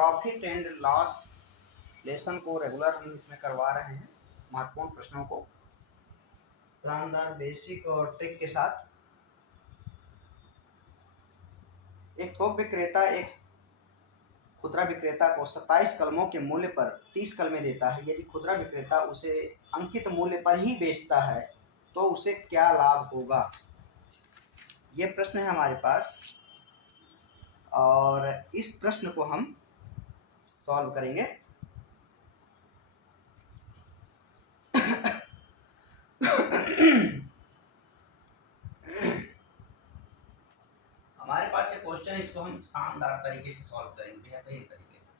Profit and loss lesson को regular हम इसमें करवा रहे हैं, महत्वपूर्ण प्रश्नों को शानदार बेसिक और ट्रिक के साथ। एक थोक विक्रेता एक खुदरा विक्रेता को 27 कलमों के मूल्य पर 30 कलमें देता है। यदि खुदरा विक्रेता उसे अंकित मूल्य पर ही बेचता है तो उसे क्या लाभ होगा? ये प्रश्न है हमारे पास और इस प्रश्न को हम सॉल्व करेंगे। हमारे पास ये क्वेश्चन है, इसको हम शानदार तरीके से सॉल्व करेंगे, बेहतरीन तरीके से।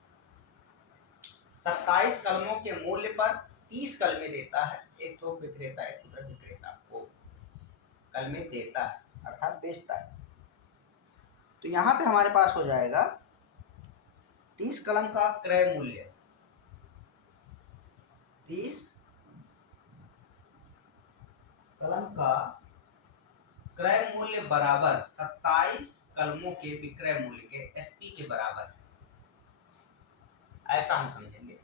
27 कलमों के मूल्य पर 30 कलमें देता है। एक थोक विक्रेता एक खुदरा विक्रेता को कलमें देता है अर्थात बेचता है। तो यहाँ पे हमारे पास हो जाएगा 30 कलम का क्रय मूल्य, 30 कलम का क्रय मूल्य बराबर 27 कलमों के विक्रय मूल्य के एसपी के बराबर है, ऐसा हम समझेंगे।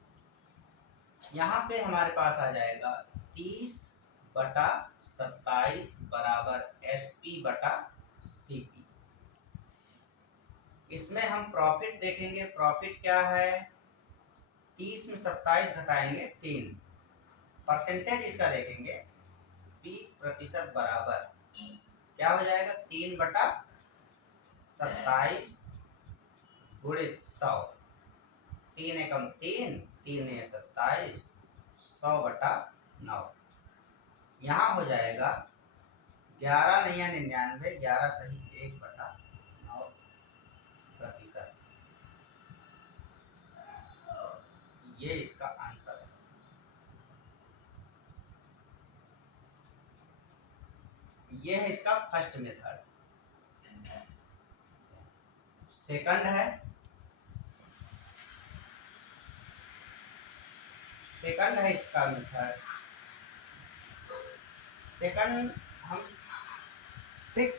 यहाँ पे हमारे पास आ जाएगा 30/27 बराबर एसपी बटा सीपी। इसमें हम प्रॉफिट देखेंगे। प्रॉफिट क्या है? 30 में 27 घटाएंगे 3, परसेंटेज इसका देखेंगे पी प्रतिशत बराबर क्या हो जाएगा? 3/27 गुणित 100, 3 एकम 3, 3 ने 27, 100/9। यहाँ हो जाएगा 11 नहीं 99, 11 सही 1/9 प्रतिशत। ये इसका आंसर है। ये है इसका फर्स्ट मेथड। सेकंड है, सेकंड है इसका मेथड। सेकंड हम ट्रिक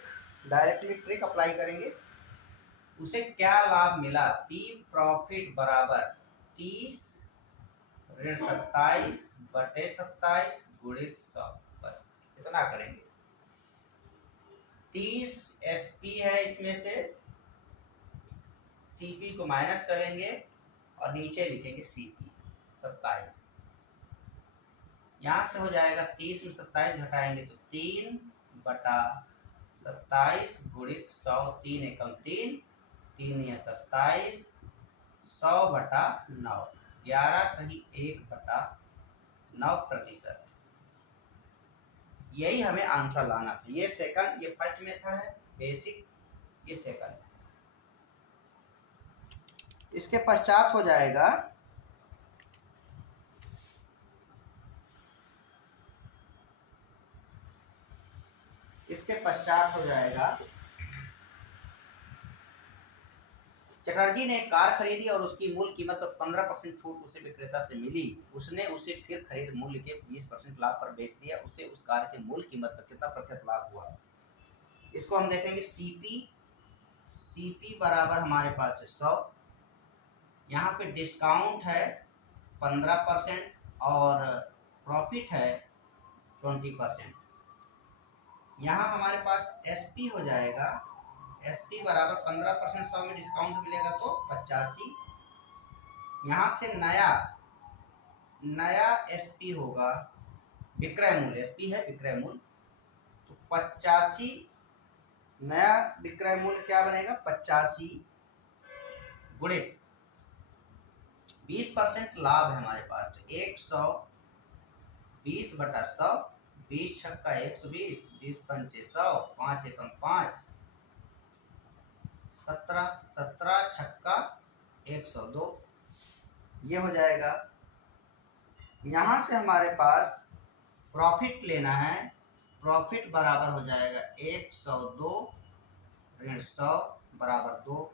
डायरेक्टली ट्रिक अप्लाई करेंगे। उसे क्या लाभ मिला? पी प्रॉफिट बराबर 30 ऋण 27/27 गुणित 100। बस इतना करेंगे। 30 एसपी है, इसमें से सीपी को माइनस करेंगे और नीचे लिखेंगे सीपी 27। यहाँ से हो जाएगा 30 में 27 घटाएंगे तो 3/27 गुणित 100, 3 एकम 3, 3 या 27, 100/9, 11 सही 1/9 प्रतिशत। यही हमें आंसर लाना था। ये सेकंड, ये फर्स्ट मेथड है बेसिक, ये सेकंड है। इसके पश्चात हो जाएगा चटर्जी ने एक कार खरीदी और उसकी मूल कीमत पर 15% छूट उसे विक्रेता से मिली। उसने उसे फिर खरीद मूल्य के 20% लाभ पर बेच दिया। उसे उस कार के मूल कीमत पर कितना प्रतिशत लाभ हुआ? इसको हम देखेंगे। सीपी बराबर हमारे पास है 100। यहाँ पे डिस्काउंट है 15% और प्रॉफिट है 20%। यहाँ हमारे पास एसपी हो जाएगा, एसपी बराबर 15% 100 में डिस्काउंट मिलेगा तो 85। यहाँ से नया एसपी होगा, विक्रय मूल्य, एसपी है विक्रय मूल्य, तो 85 नया विक्रय मूल्य क्या बनेगा? 85 गुणित 20% लाभ है हमारे पास, तो 120/100, 20 छक्का 120, 20 पंचे 100, 5 एकम 5, 17 छक्का 102। ये हो जाएगा। यहाँ से हमारे पास प्रॉफिट लेना है। प्रॉफिट बराबर हो जाएगा 102 ऋण 100 बराबर 2।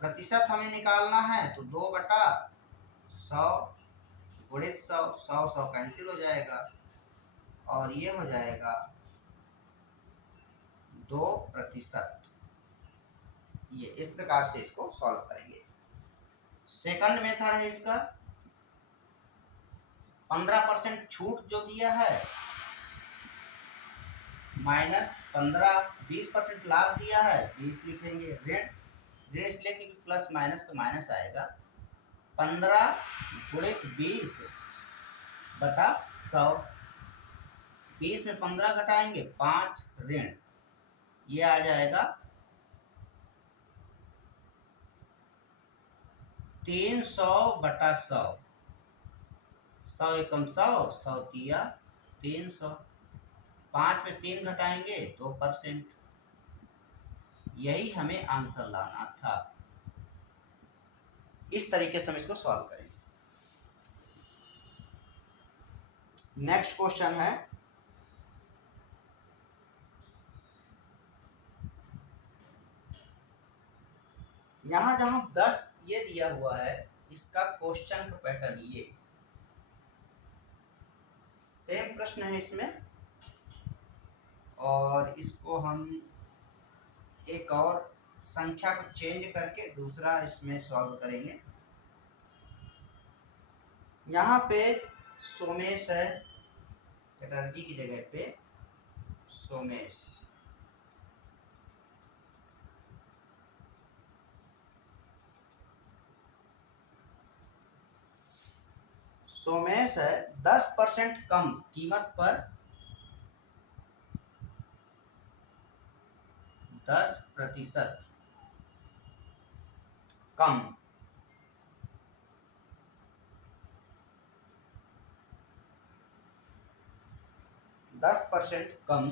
प्रतिशत हमें निकालना है तो 2/100 गुणित 100, 100 कैंसिल हो जाएगा और ये हो जाएगा 2%। ये इस प्रकार से इसको सॉल्व करेंगे। सेकंड मेथड है इसका, 15% छूट जो दिया है माइनस 15, 20% लाभ दिया है, 20 लिखेंगे। ऋण, ऋण इसलिए कि प्लस माइनस का माइनस आएगा। 15 गुणित 20 बटा 100, 20 में 15 घटाएंगे 5 ऋण, ये आ जाएगा 300 बटा 100, 100 एकम 100, 100 तिया 300, 5 में 3 घटाएंगे 2%, यही हमें आंसर लाना था। इस तरीके से हम इसको सॉल्व करेंगे। नेक्स्ट क्वेश्चन है, यहां जहां 10 ये दिया हुआ है, इसका क्वेश्चन का पैटर्न ये सेम प्रश्न है इसमें, और इसको हम एक और संख्या को चेंज करके दूसरा इसमें सॉल्व करेंगे। यहाँ पे सोमेश है, चटर्जी की जगह पे सोमेश, सोमेश है 10% कम कीमत पर 10% कम कम,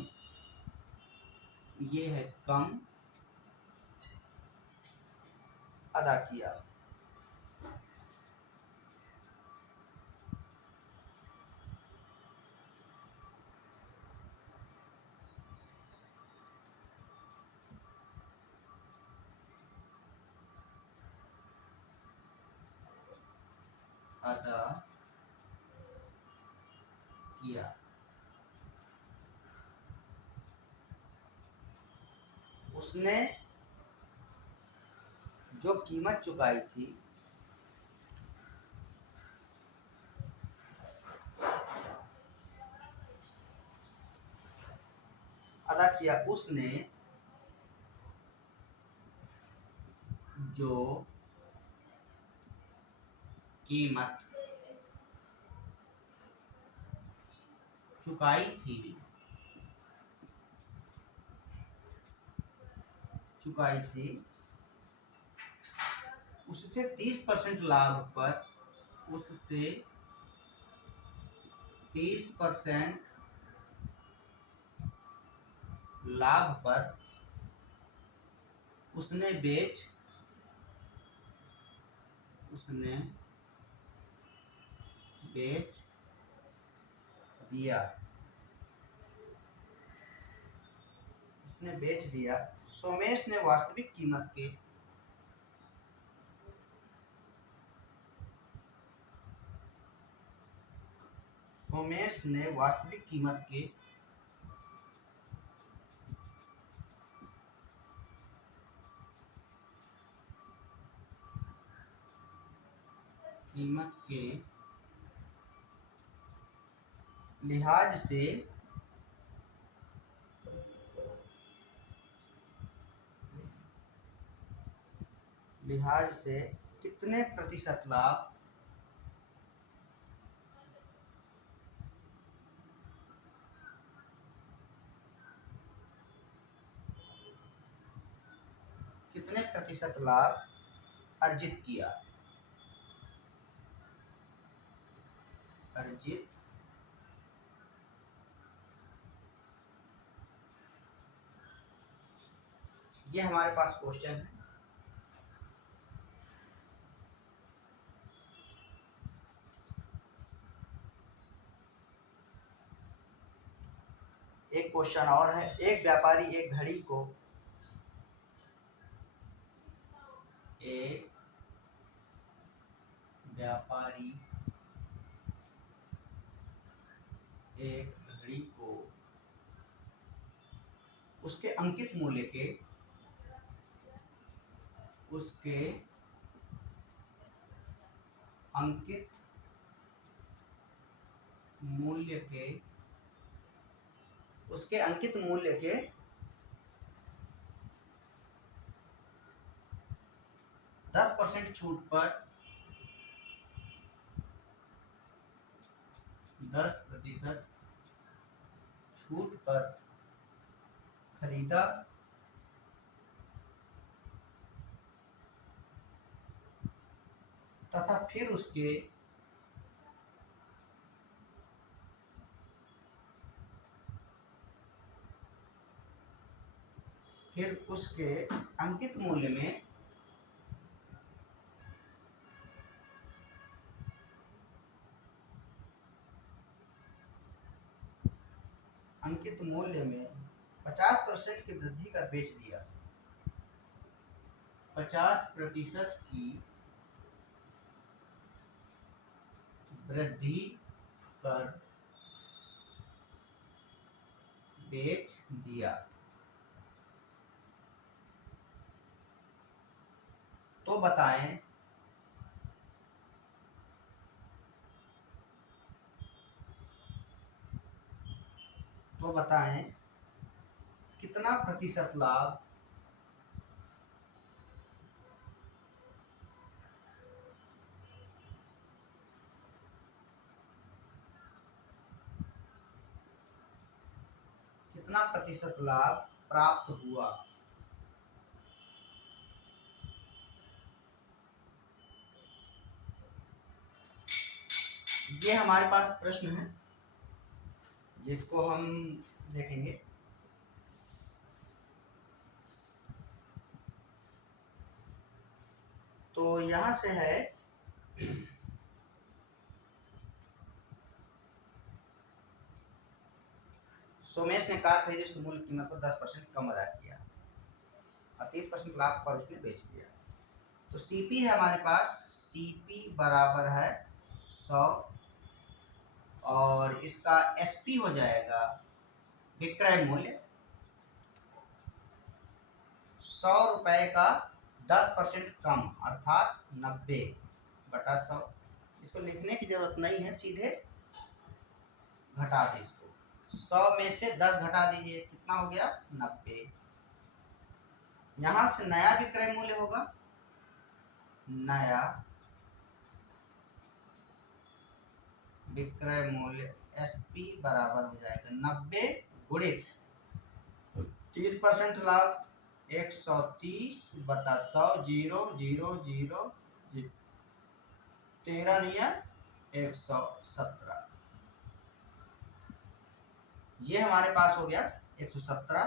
ये है कम अदा किया। अदा किया, उसने जो कीमत चुकाई थी अदा किया, उसने जो कीमत चुकाई थी उससे 30% लाभ पर, उससे 30% लाभ पर उसने बेच दिया। सोमेश ने वास्तविक कीमत के लिहाज से कितने प्रतिशत लाभ अर्जित किया। ये हमारे पास क्वेश्चन है। एक क्वेश्चन और है, एक व्यापारी एक घड़ी को उसके अंकित मूल्य के अंकित मूल्य के उसके अंकित मूल्य के 10% छूट पर 10% छूट पर खरीदा तथा फिर उसके अंकित मूल्य में अंकित मूल्य में 50% की वृद्धि कर बेच दिया। 50% की वृद्धि कर बेच दिया तो बताएं कितना प्रतिशत लाभ प्राप्त हुआ। ये हमारे पास प्रश्न है जिसको हम देखेंगे। तो यहां से है सोमेश ने कार खरीदी, उसकी मूल्य कीमत को 10% कम अदा किया और 30% लाभ पर उसने बेच दिया। तो सीपी है हमारे पास, सीपी बराबर है 100 और इसका एसपी हो जाएगा विक्रय मूल्य। 100 रुपए का 10% कम अर्थात 90/100। इसको लिखने की जरूरत नहीं है, सीधे घटा दे इसको। 100 में से 10 घटा दीजिए, कितना हो गया 90। यहां से नया विक्रय मूल्य होगा, नया विक्रय मूल्य एसपी बराबर हो जाएगा 90 गुणित 30% लाभ 130/100 0 0 0 13 नहीं 117। ये हमारे पास हो गया 117।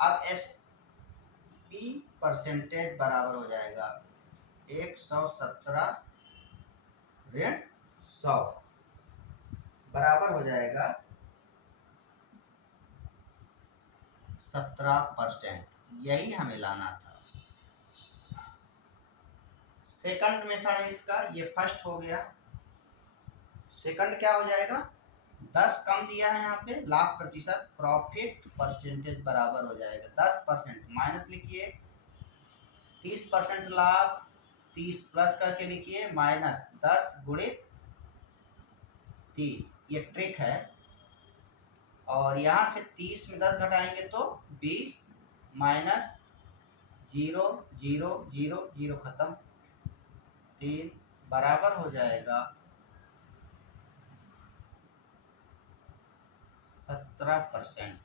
अब एसपी परसेंटेज बराबर हो जाएगा 117 ऋण 100 बराबर हो जाएगा 17%। यही हमें लाना था। सेकंड मेथड है इसका, ये फर्स्ट हो गया। सेकंड क्या हो जाएगा, 10 कम दिया है यहाँ पे, लाभ प्रतिशत प्रॉफिट परसेंटेज बराबर हो जाएगा 10% माइनस लिखिए 30% लाभ, 30 प्लस करके लिखिए माइनस 10 गुणित 30। ये ट्रिक है। और यहाँ से 30 में 10 घटाएंगे तो 20 माइनस 0 0 0 0 खत्म 3 बराबर हो जाएगा 17%।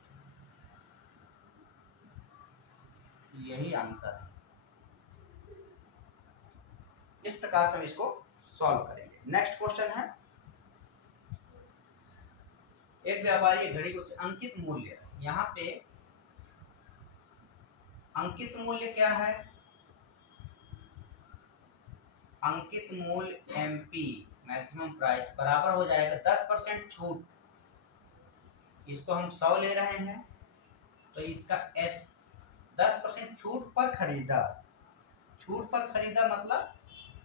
यही आंसर है। इस प्रकार से हम इसको सॉल्व करेंगे। नेक्स्ट क्वेश्चन है, एक व्यापारी घड़ी को अंकित मूल्य, यहाँ पे अंकित मूल्य क्या है, अंकित मूल्य एमपी मैक्सिमम प्राइस बराबर हो जाएगा 10% छूट। इसको हम 100 ले रहे हैं तो इसका एस 10% छूट पर खरीदा, छूट पर खरीदा मतलब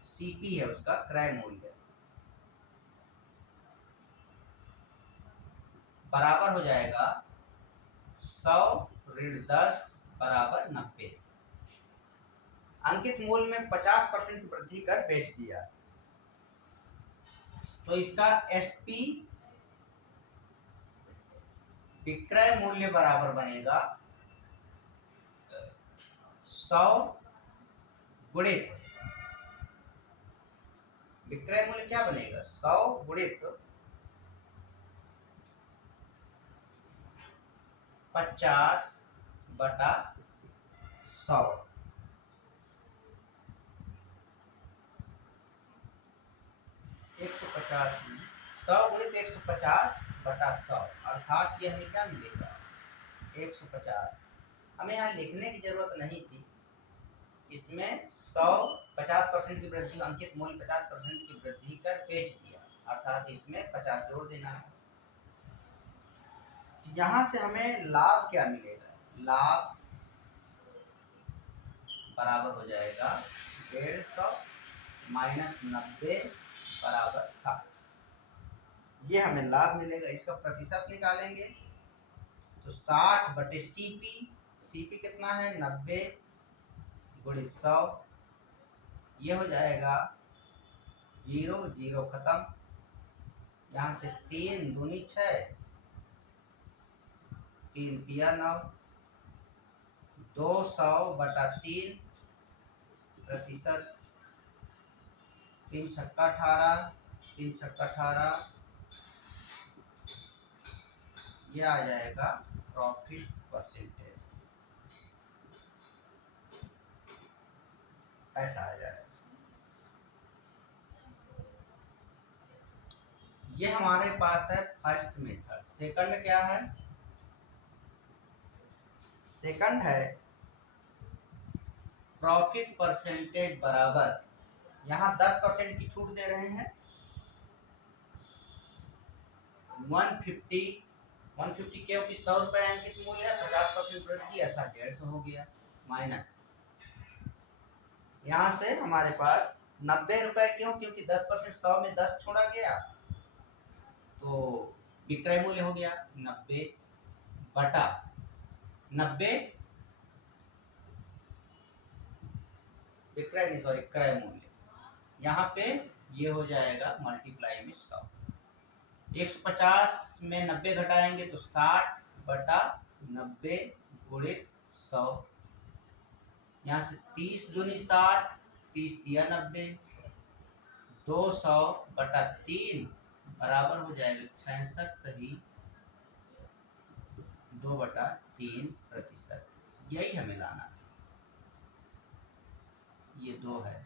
सीपी है उसका क्रय मूल्य, बराबर हो जाएगा 100 ऋण 10 बराबर 90। अंकित मूल्य में 50% वृद्धि कर बेच दिया। तो इसका एसपी विक्रय मूल्य बराबर बनेगा 100 गुणित विक्रय मूल्य क्या बनेगा 100 गुणित 50/100। 150 100 गुणित 150/100 अर्थात ये हमें क्या मिलेगा 150। हमें यहाँ लिखने की जरूरत नहीं थी, इसमें 100 50% की वृद्धि, अंकित मूल्य 50% की वृद्धि कर बेच दिया, अर्थात इसमें 50 जोड़ देना है। यहाँ से हमें लाभ क्या मिलेगा, लाभ बराबर हो जाएगा 150 माइनस 90 बराबर 60। ये हमें लाभ मिलेगा। इसका प्रतिशत निकालेंगे तो 60/सीपी, सीपी कितना है 90 गुणित 100, ये हो जाएगा 0 0 खत्म, यहाँ से 3 दूनी 6, 3 तिया 9, 200/3 प्रतिशत, 3 छक्का 18, 3 छक्का 18, ये आ जाएगा प्रॉफिट परसेंटेज, ऐसा आ जाएगा। ये हमारे पास है फर्स्ट मेथड। सेकंड क्या है, सेकंड है प्रॉफिट परसेंटेज बराबर, यहाँ 10% की छूट दे रहे हैं, 150 क्योंकि 100 रुपए अंकित मूल्य है, 50% वृद्धि अर्थात 150 हो गया, माइनस यहाँ से हमारे पास 90 रुपए, क्यों क्योंकि 10% 100 में 10 छोड़ा गया, तो विक्रय मूल्य हो गया 90/90 विक्रय नहीं सॉरी क्रय मूल्य, यहाँ पे ये हो जाएगा मल्टीप्लाई में 100। 150 में 90 घटाएंगे तो 60/90 गुणित 100, यहाँ से 30 दूनी 60, 30 दिया 90, 200/3 बराबर हो जाएगा 66 सही 2/3%। यही हमें लाना था, ये 2 है,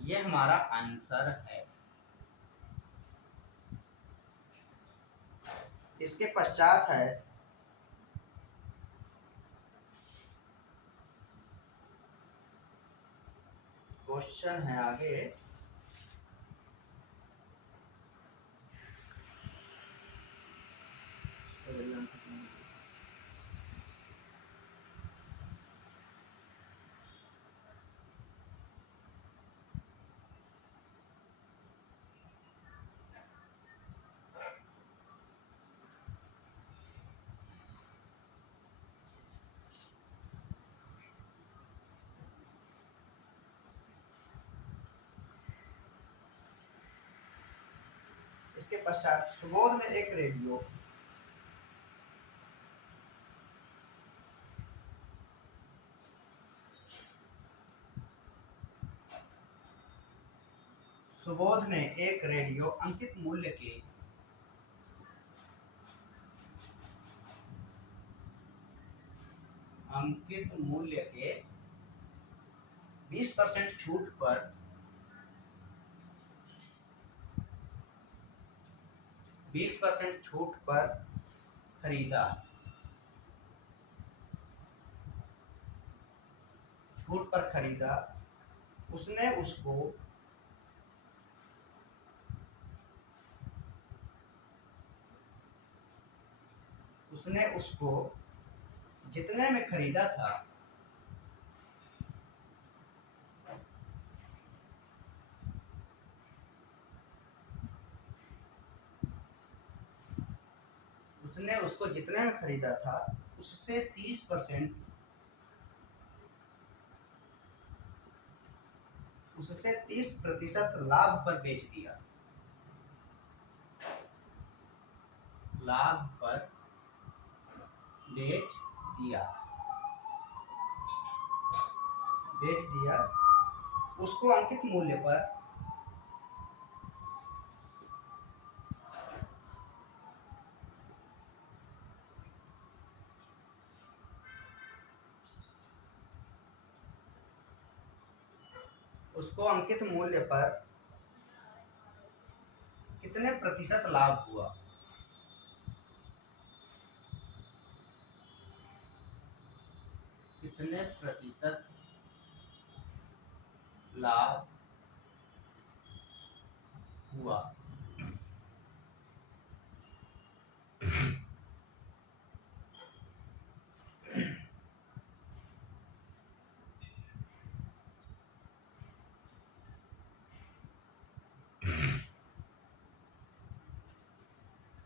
ये हमारा आंसर है। इसके पश्चात है क्वेश्चन है आगे, इसके पश्चात सुबोध में एक रेडियो अंकित मूल्य के 20% छूट पर 20% छूट पर खरीदा, उसने उसको जितने में खरीदा था उससे 30% उससे 30% लाभ पर बेच दिया, लाभ पर बेच दिया, उसको अंकित मूल्य पर कितने प्रतिशत लाभ हुआ, कितने प्रतिशत लाभ हुआ।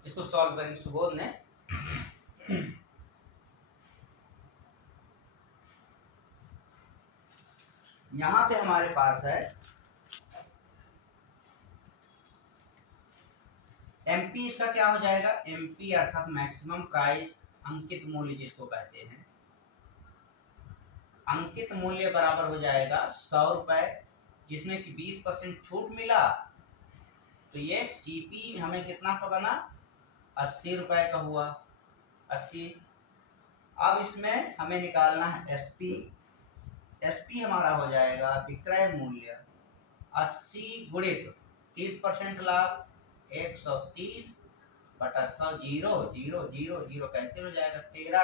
इसको सॉल्व करेंगे सुबोध ने। यहां पे हमारे पास है एमपी, इसका क्या हो जाएगा, एमपी अर्थात मैक्सिमम प्राइस, अंकित मूल्य जिसको कहते हैं, अंकित मूल्य बराबर हो जाएगा 100 रुपए, जिसमें कि 20% छूट मिला, तो ये सीपी हमें कितना का बना, 80 रुपए का हुआ, 80। अब इसमें हमें निकालना है एसपी, एसपी हमारा हो जाएगा विक्रय मूल्य 80 गुणित 30% लाभ, 130 बटा 100, 0 0 0 0 कैंसिल हो जाएगा, 13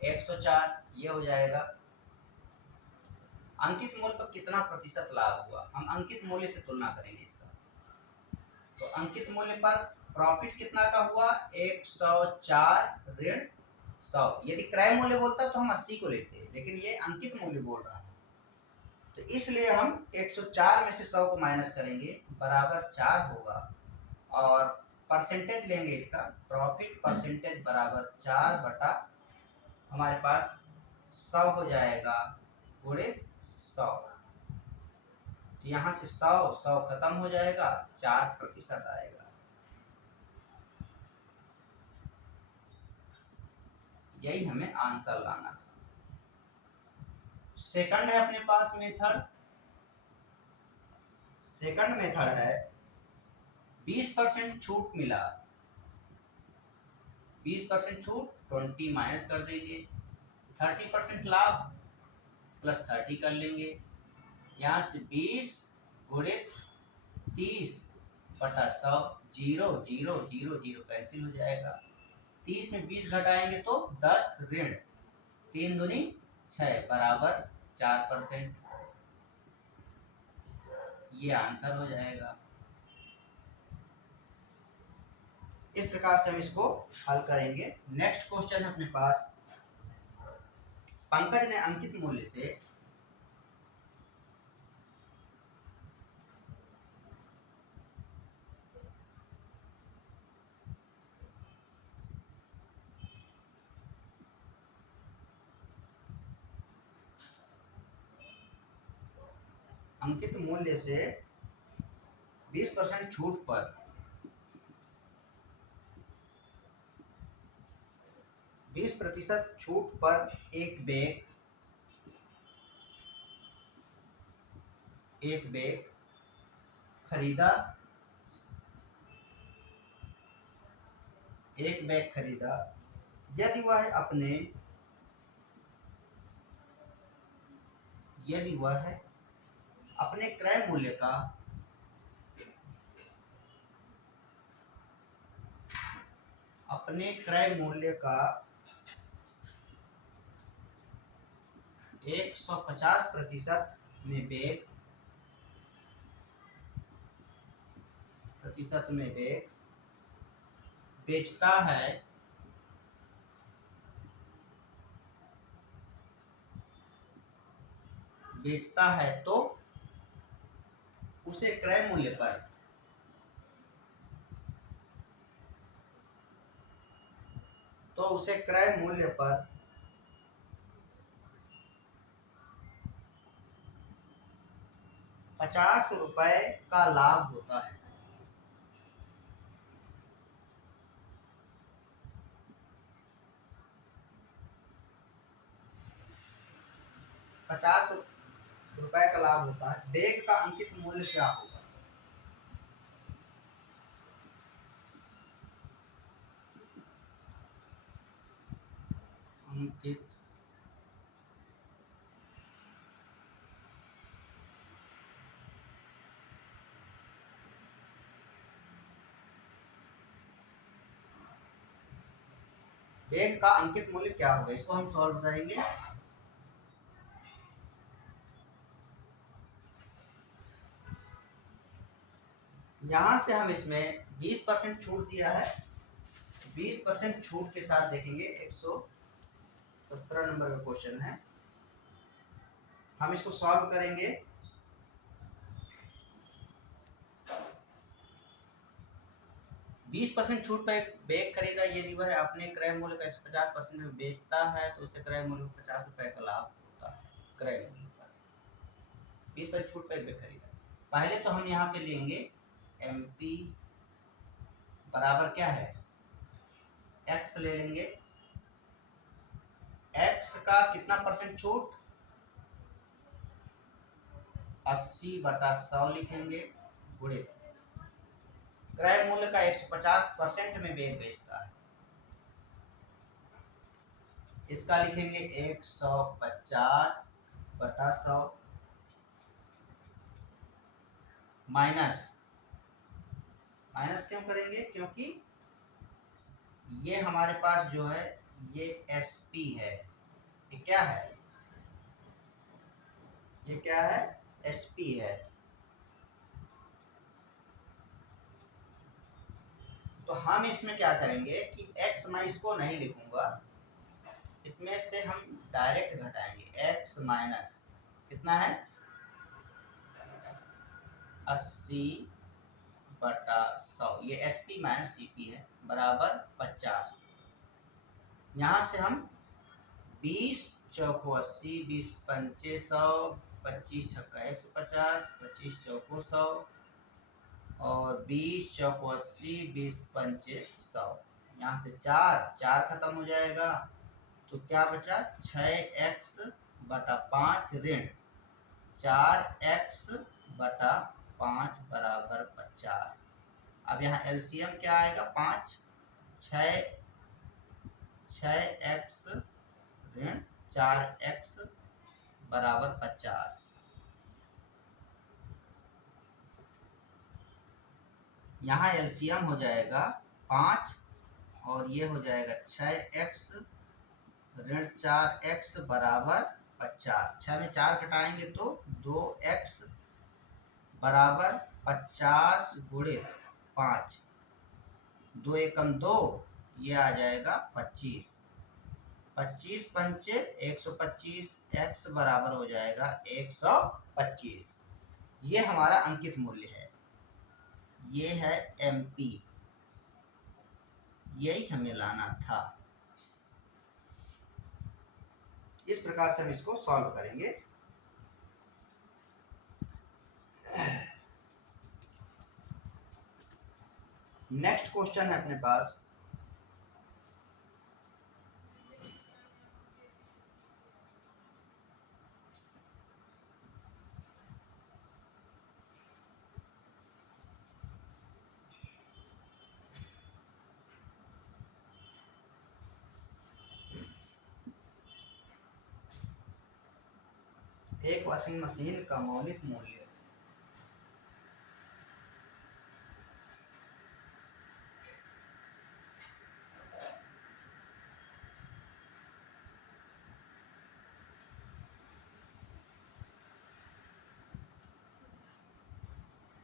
104, ये हो जाएगा। अंकित मूल्य पर कितना प्रतिशत लाभ हुआ, हम अंकित मूल्य से तुलना करेंगे इसका। तो अंकित मूल्य पर प्रॉफिट कितना का हुआ, 104 ऋण 100। यदि क्रय मूल्य बोलता तो हम 80 को लेते, लेकिन ये अंकित मूल्य बोल रहा है, तो इसलिए हम 104 में से 100 को माइनस करेंगे, बराबर 4 होगा, और परसेंटेज लेंगे इसका, प्रॉफिट परसेंटेज बराबर 4 बटा हमारे पास 100 हो जाएगा गुणित 100। तो यहाँ से 100 खत्म हो जाएगा, 4% आएगा। यही हमें आंसर लाना था। सेकंड है अपने पास मेथड, सेकंड मेथड है 20% छूट मिला, 20% छूट 20 माइनस कर देंगे, 30% लाभ प्लस 30 कर लेंगे, यहाँ से 20 गुणित 30 बटा 100, 0 0 0 0 कैंसिल हो जाएगा, 30 में 20 घटाएंगे तो 10 ऋण 3 दूनी 6 बराबर 4%, ये आंसर हो जाएगा। इस प्रकार से हम इसको हल करेंगे। नेक्स्ट क्वेश्चन है अपने पास, पंकज ने अंकित मूल्य से अंकित मूल्य से 20% छूट पर 20% छूट पर एक बैग खरीदा, एक बैग खरीदा, यदि वह अपने क्रय मूल्य का अपने क्रय मूल्य का 150% में बैग बेचता है तो उसे क्रय मूल्य पर ₹50 का लाभ होता है। ₹50 का लाभ होता है। बैग का अंकित मूल्य क्या होगा? अंकित बैग का अंकित मूल्य क्या होगा, इसको हम सॉल्व करेंगे। यहां से हम इसमें 20% छूट दिया है। 20% छूट के साथ देखेंगे 117 नंबर का क्वेश्चन है, हम इसको सॉल्व करेंगे। बीस परसेंट छूट पर बैग खरीदा, यदि वह अपने क्रय मूल्य का 150% में बेचता है तो उसे क्रय मूल्य को ₹50 का लाभ होता है। क्रय मूल्य पर 20% छूट पर बैग खरीदा। पहले तो हम यहाँ पे लेंगे MP बराबर क्या है, X ले लेंगे। X का कितना परसेंट छूट, 80/100 लिखेंगे, गुणित क्रय मूल्य का 150% में बैग बेचता है, इसका लिखेंगे 150/100 माइनस क्यों करेंगे, क्योंकि ये हमारे पास जो है ये SP है, ये क्या है, ये क्या है, SP है। तो हम इसमें क्या करेंगे कि X मैं इसको नहीं लिखूंगा, इसमें से हम डायरेक्ट घटाएंगे। X माइनस कितना है, 80/100, ये SP माइनस CP है, बराबर 50। यहाँ से हम 20 चौको 80, 20 पंचे 100, 25 छक्का 150, 25 चौको 100 और 20 चौको 80, 20 पंचे 100। यहाँ से 4 खत्म हो जाएगा, तो क्या बचा, 6x/5 ऋण 4x/5 बराबर 50। अब यहाँ LCM क्या आएगा, 5, 6x ऋण 4x बराबर 50। यहाँ LCM हो जाएगा 5 और ये हो जाएगा 6x ऋण 4x बराबर 50। 6 में 4 घटाएंगे तो 2x बराबर 50 गुणित 5, 2 एकम 2, ये आ जाएगा 25। 25 पंचे 125, x बराबर हो जाएगा 125। ये हमारा अंकित मूल्य है, ये है MP, यही हमें लाना था। इस प्रकार से हम इसको सॉल्व करेंगे। नेक्स्ट क्वेश्चन है अपने पास, एक वॉशिंग मशीन का मौलिक मूल्य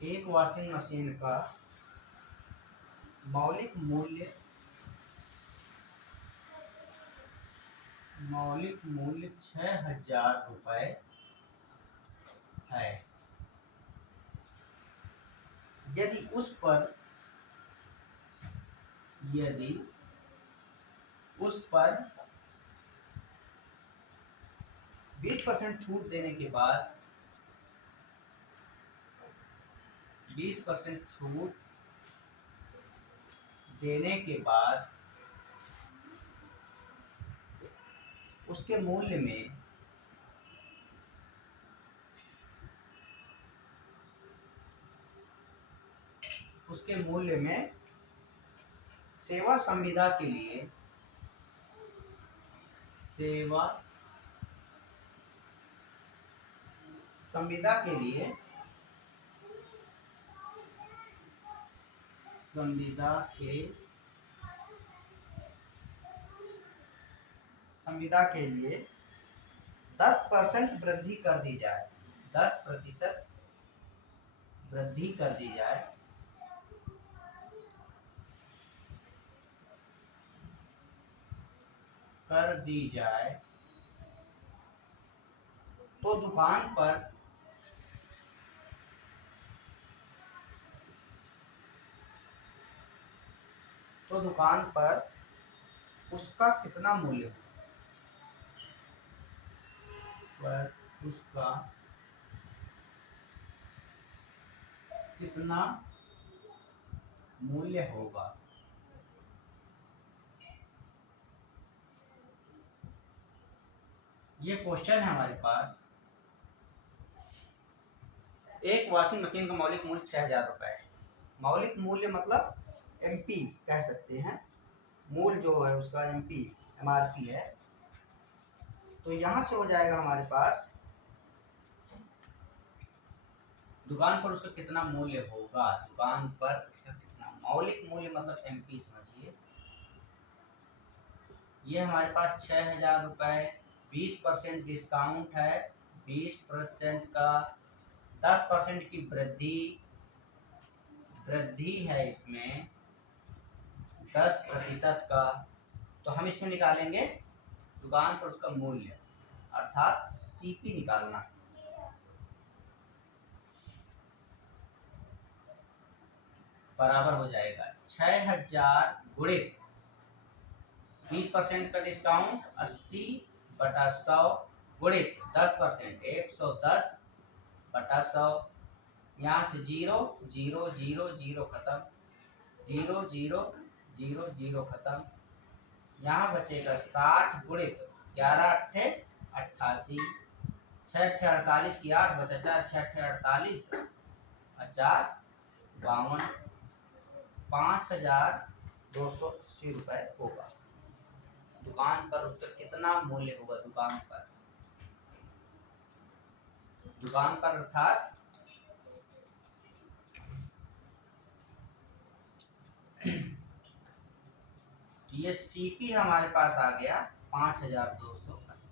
एक वॉशिंग मशीन का मौलिक मूल्य 6,000 रुपए है। यदि उस पर 20% छूट देने के बाद 20% छूट देने के बाद उसके मूल्य में सेवा संविदा के लिए संविदा के लिए 10% वृद्धि कर दी जाए। 10% वृद्धि कर दी जाए। तो दुकान पर उसका कितना मूल्य होगा। ये क्वेश्चन है हमारे पास। एक वॉशिंग मशीन का मौलिक मूल्य 6,000 रुपए है। मौलिक मूल्य मतलब एमपी कह सकते हैं। मूल जो है उसका एमपी एमआरपी है। तो यहाँ से हो जाएगा हमारे पास दुकान पर उसका कितना मूल्य होगा। दुकान पर उसका कितना मौलिक मूल्य मतलब एमपी समझिए। ये हमारे पास 6,000 रुपए। 20% डिस्काउंट है। 20% का 10% की वृद्धि है इसमें 10% का। तो हम इसमें निकालेंगे दुकान पर उसका मूल्य अर्थात सीपी निकालना है। बराबर हो जाएगा 6,000 गुणित 20% का डिस्काउंट 80/100 गुणित 10% 110/100। यहाँ से 0 0 0 0 खत्म। 0 0 0 0 खत्म। यहाँ बचेगा 60 गुणित 11 अट्ठे 88। 6 अट्ठे 48 की 8 बचा 4 6 अट्ठे 48 और 4 52। 5,280 रुपए होगा। दुकान पर उसका कितना मूल्य होगा। दुकान पर अर्थात ये सीपी हमारे पास आ गया 5,280।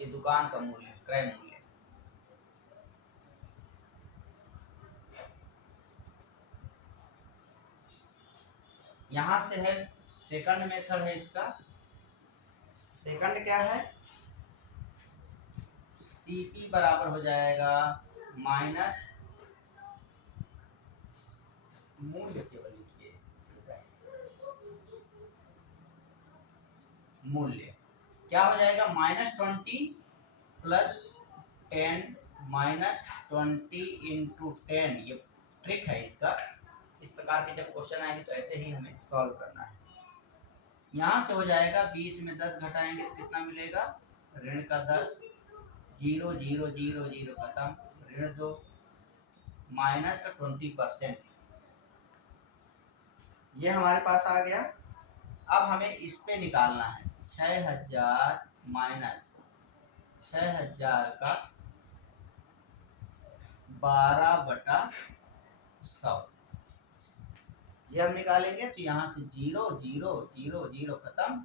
ये दुकान का मूल्य क्रय मूल्य। यहाँ से है सेकंड मेथड है इसका। सेकंड क्या है। सीपी बराबर हो जाएगा माइनस मूल्य केवल लिखिए। मूल्य क्या हो जाएगा -20 + 10 -20 × 10। ये ट्रिक है इसका। इस प्रकार के जब क्वेश्चन आएंगे तो ऐसे ही हमें सॉल्व करना है। यहाँ से हो जाएगा 20 में 10 घटाएंगे तो कितना मिलेगा ऋण का 10। 0 0 0 0 खत्म। ऋण 2 माइनस का 20%। ये हमारे पास आ गया। अब हमें इस पे निकालना है 6,000 माइनस 6,000 का 12/100। ये हम निकालेंगे तो यहाँ से 0 0 0 0 खत्म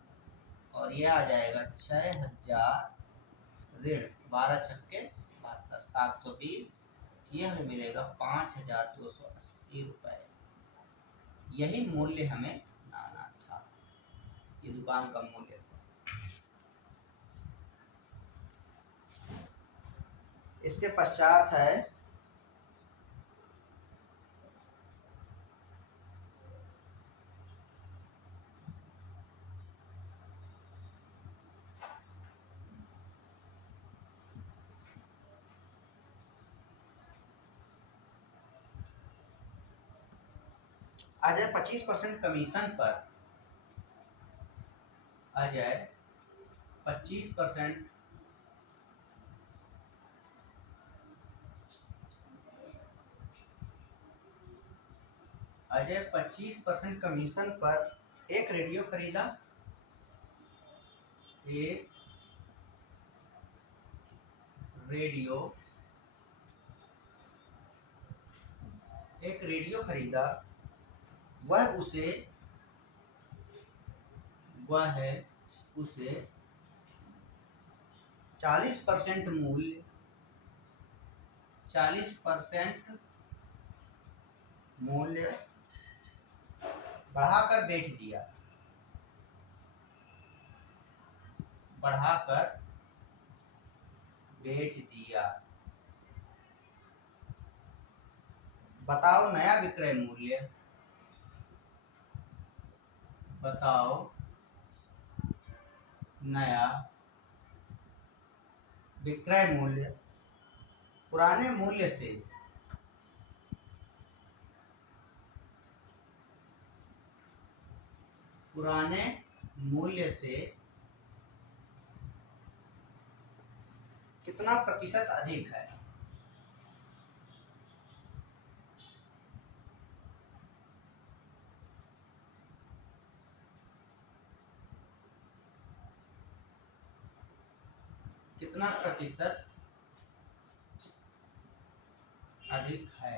और ये आ जाएगा 6,000 ऋण 12 छक्के 72 720। ये हमें मिलेगा 5,280 रुपए। यही मूल्य हमें लाना था। ये दुकान का मूल्य। इसके पश्चात है अजय 25% कमीशन पर, अजय 25% अजय 25% कमीशन पर एक रेडियो खरीदा, एक रेडियो खरीदा, वह उसे 40% मूल्य बढ़ाकर बेच दिया, बताओ नया विक्रय मूल्य पुराने मूल्य से कितना प्रतिशत अधिक है। कितना प्रतिशत अधिक है।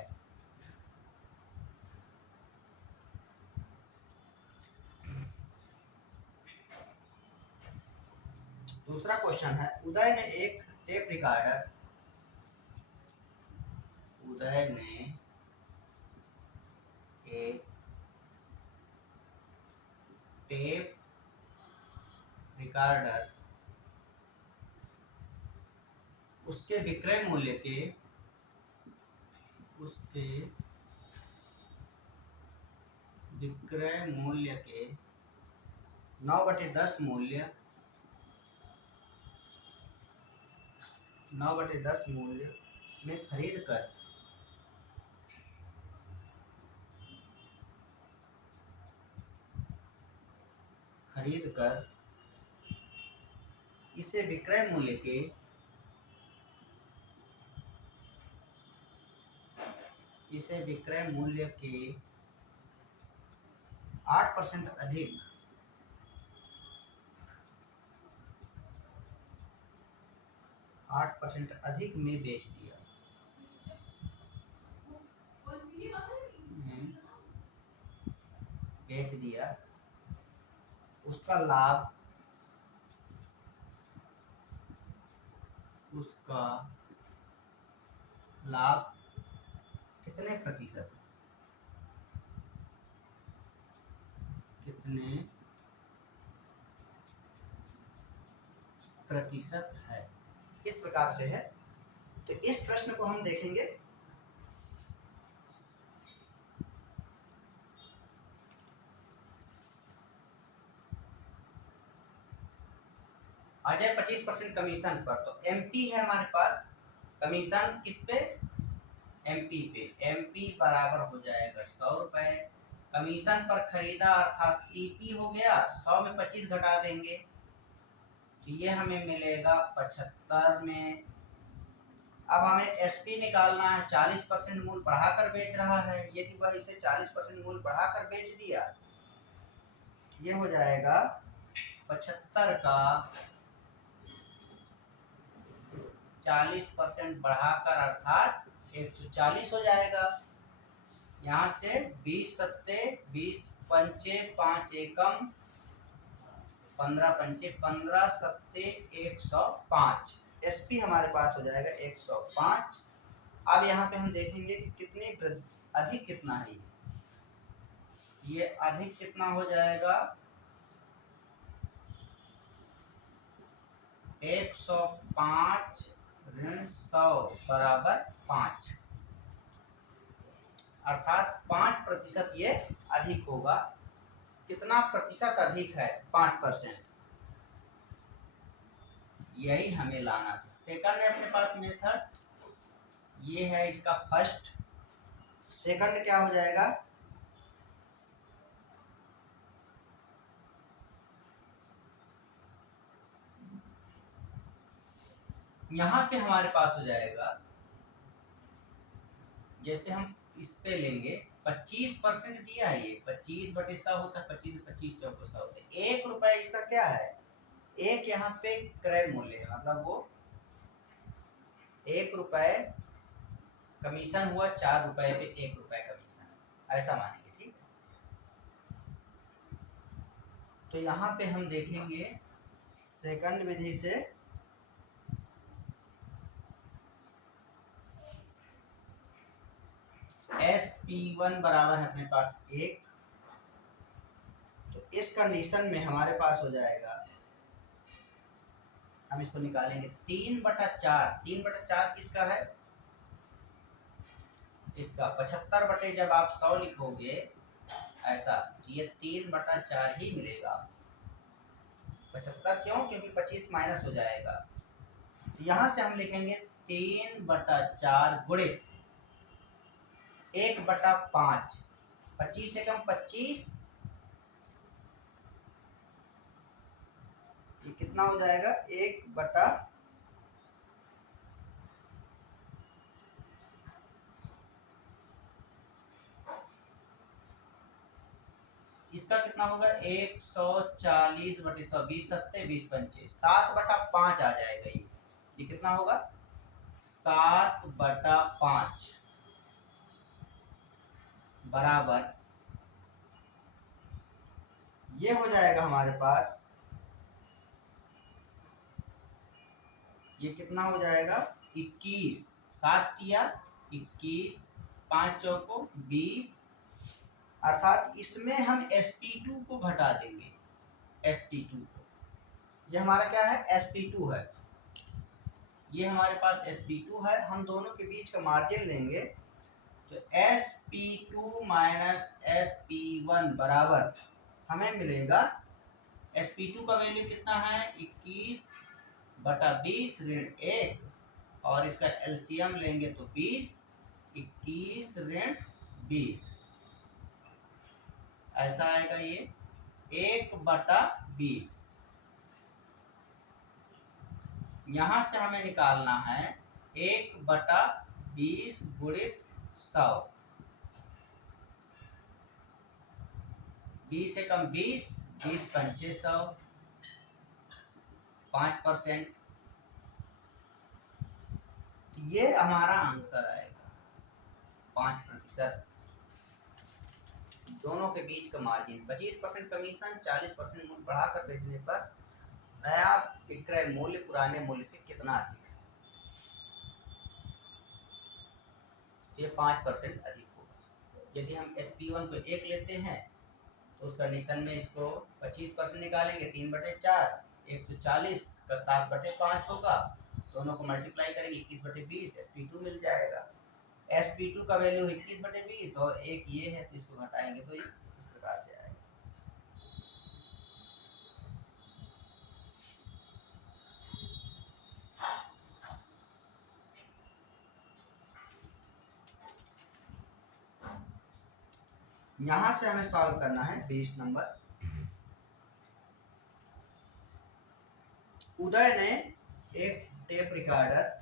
दूसरा क्वेश्चन है, उदय ने एक टेप रिकॉर्डर उसके विक्रय मूल्य के 9/10 मूल्य में खरीद कर इसे विक्रय मूल्य के 8% अधिक में बेच दिया, उसका लाभ कितने प्रतिशत है। इस प्रकार से है। तो इस प्रश्न को हम देखेंगे। अजय 25% कमीशन पर, तो एमपी है हमारे पास, कमीशन किस पे, एमपी पे, एमपी बराबर हो जाएगा 100 रुपए। कमीशन पर खरीदा अर्थात सीपी हो गया, 100 में 25 घटा देंगे तो ये हमें मिलेगा 75 में। अब हमें एसपी निकालना है, 40% मूल्य बढ़ाकर बेच रहा है, यदि वह इसे 40% मूल्य बढ़ाकर बेच दिया, ये हो जाएगा 75 का 40% बढ़ाकर अर्थात 140 हो जाएगा। यहाँ से 20 सत्ते 20 पंचे 5 एकम 15 पंचे 15 सत्ते 105, एसपी हमारे पास हो जाएगा 105। अब यहाँ पे हम देखेंगे कितनी अधिक कितना है, ये अधिक कितना हो जाएगा 105 ऋण 100 बराबर 5, अर्थात 5% ये अधिक होगा। कितना प्रतिशत अधिक है, 5%, यही हमें लाना था। सेकंड है अपने पास मेथड, ये है इसका फर्स्ट। सेकंड क्या हो जाएगा, यहाँ पे हमारे पास हो जाएगा, जैसे हम इस पे लेंगे 25% दिया है, ये 25/100 होता है, 25 25 चौको 100 होता है। 1 रुपए इसका क्या है, एक यहाँ पे क्रय मूल्य है, मतलब वो 1 रुपए कमीशन हुआ, 4 रुपए पे 1 रुपए कमीशन, ऐसा मानेंगे, ठीक है। तो यहाँ पे हम देखेंगे सेकंड विधि से SP1 बराबर है अपने पास 1, तो इस कंडीशन में हमारे पास हो जाएगा, हम इसको निकालेंगे 3/4। 3/4 किसका है, इसका 75 बटे जब आप 100 लिखोगे ऐसा, ये 3/4 ही मिलेगा। 75 क्यों, क्योंकि 25 माइनस हो जाएगा। यहां से हम लिखेंगे 3/4 गुणित 1/5। 25 से कम 25, ये कितना हो जाएगा, 1/, इसका कितना होगा 140/100, 20 सत्ते 20 पंचे 7/5 आ जाएगा। ये कितना होगा 7/5 बराबर, ये हो जाएगा हमारे पास, ये कितना हो जाएगा 21, 7 किया 21, 5 चौको 20, अर्थात इसमें हम sp2 को घटा देंगे, sp2 को, ये हमारा क्या है sp2 है, ये हमारे पास sp2 है। हम दोनों के बीच का मार्जिन लेंगे, तो sp2 माइनस sp1 बराबर हमें मिलेगा, sp2 का वैल्यू कितना है 21/20 ऋण 1, और इसका एलसीएम लेंगे तो 20, 21 ऋण 20, ऐसा आएगा ये 1/20। यहां से हमें निकालना है 1/20 गुणित 100, 20 से कम 20, 20 पंचे 100, 5%, ये हमारा आंसर आएगा 5%। दोनों के बीच का मार्जिन 25% कमीशन, 40% मूल्य बढ़ाकर बेचने पर नया विक्रय मूल्य पुराने मूल्य से कितना अधिक है, ये 5% अधिक होगा। यदि हम SP1 को 1 लेते हैं तो उस कंडीशन में इसको 25% निकालेंगे, 3/4, 140 का 7/5 होगा, दोनों को मल्टीप्लाई करेंगे 21/20, SP2 मिल जाएगा। SP2 का वैल्यू 21/20 और एक ये है, तो इसको घटाएंगे तो इस प्रकार से आएगा। यहां से हमें सॉल्व करना है 20 नंबर। उदय ने एक टेप रिकॉर्डर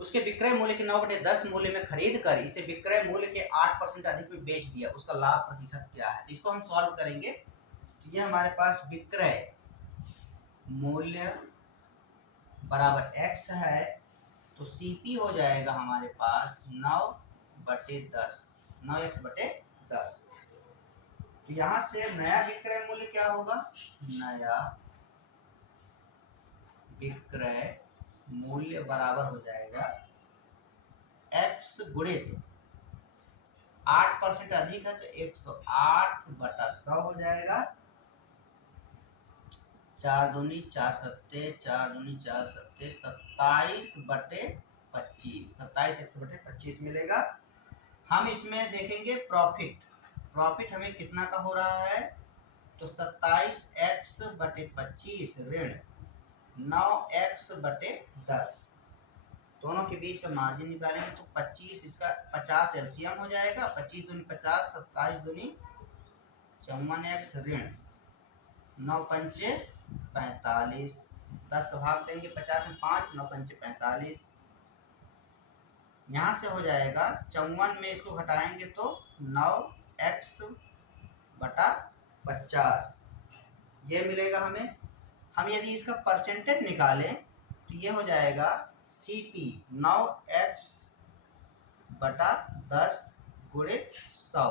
उसके विक्रय मूल्य के 9/10 मूल्य में खरीद कर इसे विक्रय मूल्य के 8% अधिक में बेच दिया, उसका लाभ प्रतिशत क्या है। तो इसको हम सॉल्व करेंगे, तो ये हमारे पास विक्रय मूल्य बराबर x है, तो CP हो जाएगा हमारे पास 9/10, 9x/10। तो यहां से नया विक्रय मूल्य क्या होगा, नया विक्रय मूल्य बराबर हो जाएगा x गुणित 8% अधिक है तो 108/100 हो जाएगा, 4 दूनी 4 सत्ते, 4 दूनी 4 सत्ते, 27/25, 27x/25 मिलेगा। हम इसमें देखेंगे प्रॉफिट हमें कितना का हो रहा है, तो 27x/25 ऋण 9x/10, दोनों के बीच का मार्जिन निकालेंगे तो 25, इसका 50 एलसीएम हो जाएगा, 25 दूनी 50, 27 दूनी 54x ऋण 9 पंचे 45, 10 का भाग देंगे 50 में, 5 9 पंचे 45। यहाँ से हो जाएगा 54 में इसको घटाएंगे तो 9x बटा 50 ये मिलेगा हमें। हम यदि इसका परसेंटेज निकालें तो ये हो जाएगा CP 9x बटा 10 गुणित 100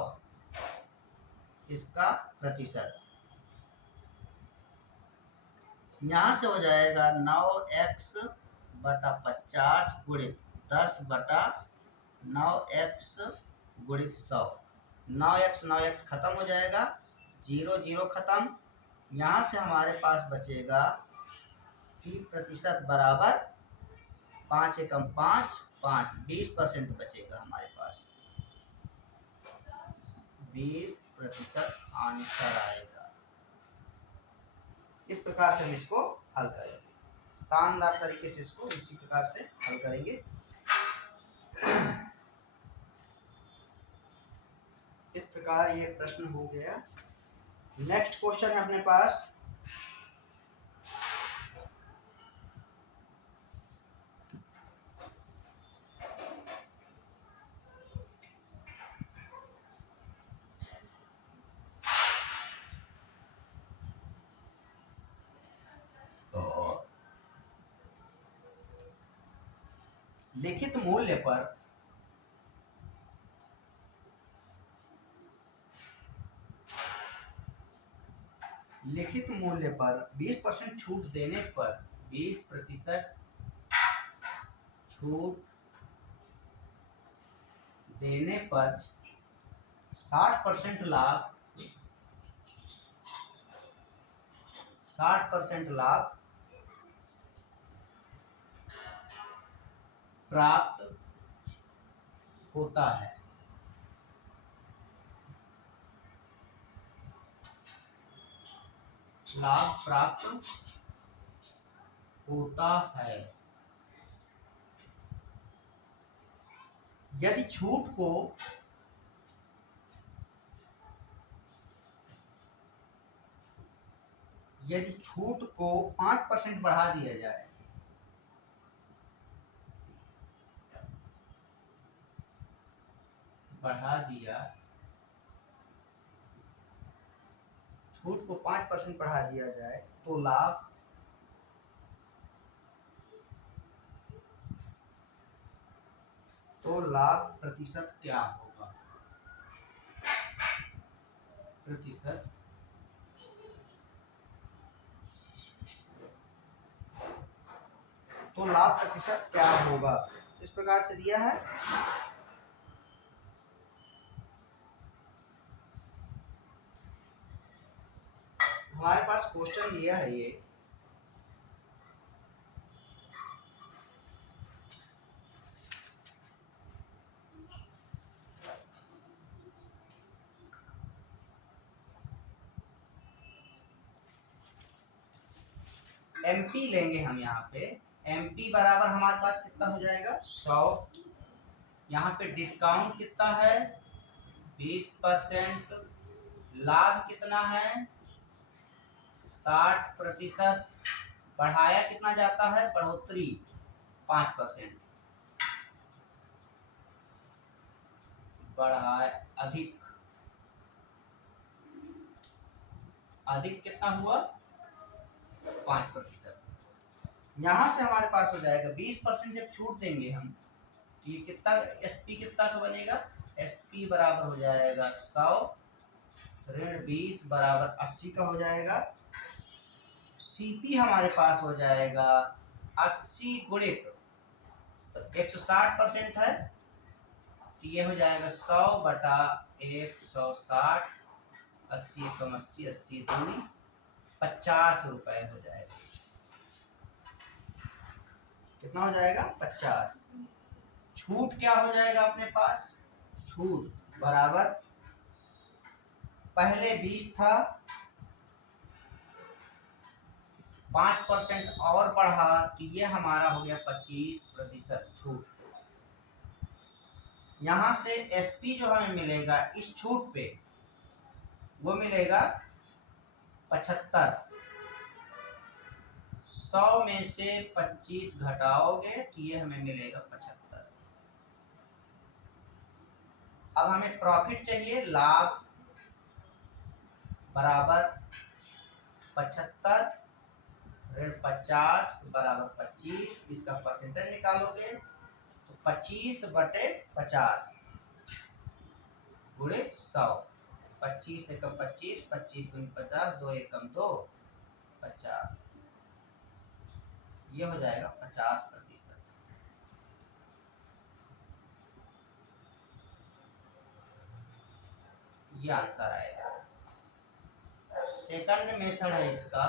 इसका प्रतिशत। यहाँ से हो जाएगा 9x बटा 50 गुणित 10 बटा 9x गुणित 100। 9x खत्म हो जाएगा, 0 0 खत्म। यहाँ से हमारे पास बचेगा कि प्रतिशत बराबर 5 एकम 5 5 20% बचेगा हमारे पास, 20% आंसर आएगा। इस प्रकार से हम इसको हल करेंगे, शानदार तरीके से इसको इसी प्रकार से हल करेंगे। इस प्रकार ये प्रश्न हो गया। नेक्स्ट क्वेश्चन है अपने पास लिखित मूल्य पर लिखित मूल्य पर 20% छूट देने पर 20% छूट देने पर 60% लाभ 60% लाभ प्राप्त होता है। लाभ प्राप्त होता है यदि छूट को यदि छूट को 5% बढ़ा दिया जाए, बढ़ा दिया छूट को 5% बढ़ा दिया जाए तो लाभ प्रतिशत क्या होगा? प्रतिशत तो लाभ प्रतिशत क्या होगा, इस प्रकार से दिया है। हमारे पास क्वेश्चन दिया है ये, MP लेंगे हम। यहाँ पे MP बराबर हमारे पास कितना हो जाएगा 100। यहाँ पे डिस्काउंट कितना है 20%, लाभ कितना है 60%, बढ़ाया कितना जाता है बढ़ोतरी 5%, बढ़ाया अधिक कितना हुआ 5%। यहाँ से हमारे पास हो जाएगा 20% जब छूट देंगे हम तो ये कितना SP कितना का बनेगा, SP बराबर हो जाएगा 100 ऋण 20 बराबर 80 का हो जाएगा। CP हमारे पास हो जाएगा 80 गुणित 160% है तो ये हो जाएगा 100 बटा 160, 80 कम 80 80 दूनी 50 रुपए हो जाएगा। कितना हो जाएगा 50। छूट क्या हो जाएगा अपने पास, छूट बराबर पहले 20 था 5% और बढ़ा तो ये हमारा हो गया 25% छूट। यहाँ से SP जो हमें मिलेगा इस छूट पे वो मिलेगा 75, 100 में से 25 घटाओगे तो ये हमें मिलेगा 75। अब हमें प्रॉफिट चाहिए, लाभ बराबर 75 ऋण 50 बराबर 25, इसका परसेंटेज निकालोगे तो 25/50 गुणित 100। 25 एकम 25, 25 दूनी 50, 2 एकम 2, 50। ये हो जाएगा 50%। ये आंसर आएगा। सेकंड मेथड है इसका।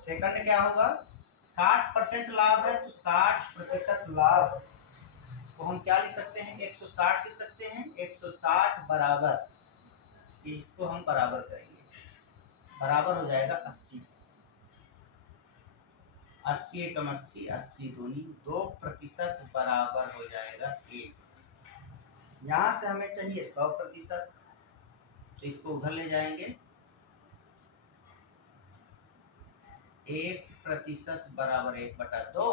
सेकंड क्या होगा, 60% लाभ है तो 60% लाभ को हम क्या लिख सकते हैं, 160 लिख सकते हैं। 160 बराबर, इसको हम बराबर करेंगे, बराबर हो जाएगा 80। 80 एकम 80, 80 दूनी 2% बराबर हो जाएगा 1। यहाँ से हमें चाहिए 100%, तो इसको उधर ले जाएंगे। 1% बराबर 1/2,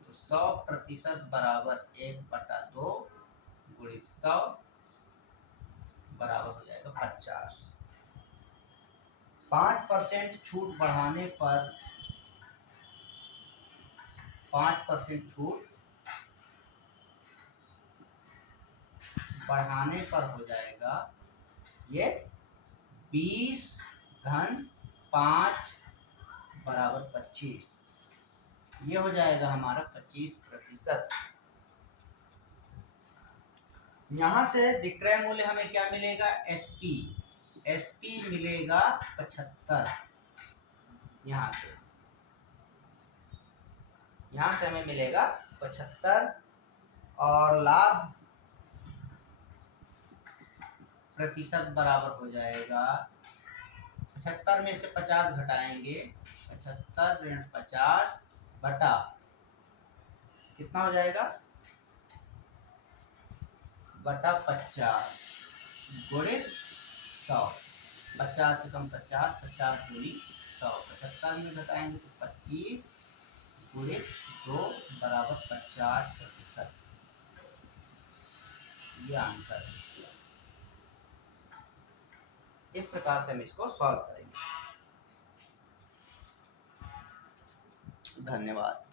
तो 100% बराबर 1/2 गुणित 100 बराबर हो जाएगा 50। 5% छूट बढ़ाने पर, 5% छूट बढ़ाने पर हो जाएगा ये 20 घन 5 बराबर 25। ये हो जाएगा हमारा 25%। यहाँ से विक्रय मूल्य हमें क्या मिलेगा, एसपी। एसपी मिलेगा 75। यहाँ से हमें मिलेगा 75, और लाभ प्रतिशत बराबर हो जाएगा, 75 में से 50 घटाएंगे, 75 ऋण 50 बटा कितना हो जाएगा, बटा 50 गुणित 100। 50 से कम 50, 50 दूनी 100, 75 में घटाएंगे तो 25 गुणित 2 बराबर 50%। ये आंसर है। इस प्रकार से हम इसको सॉल्व करेंगे। धन्यवाद।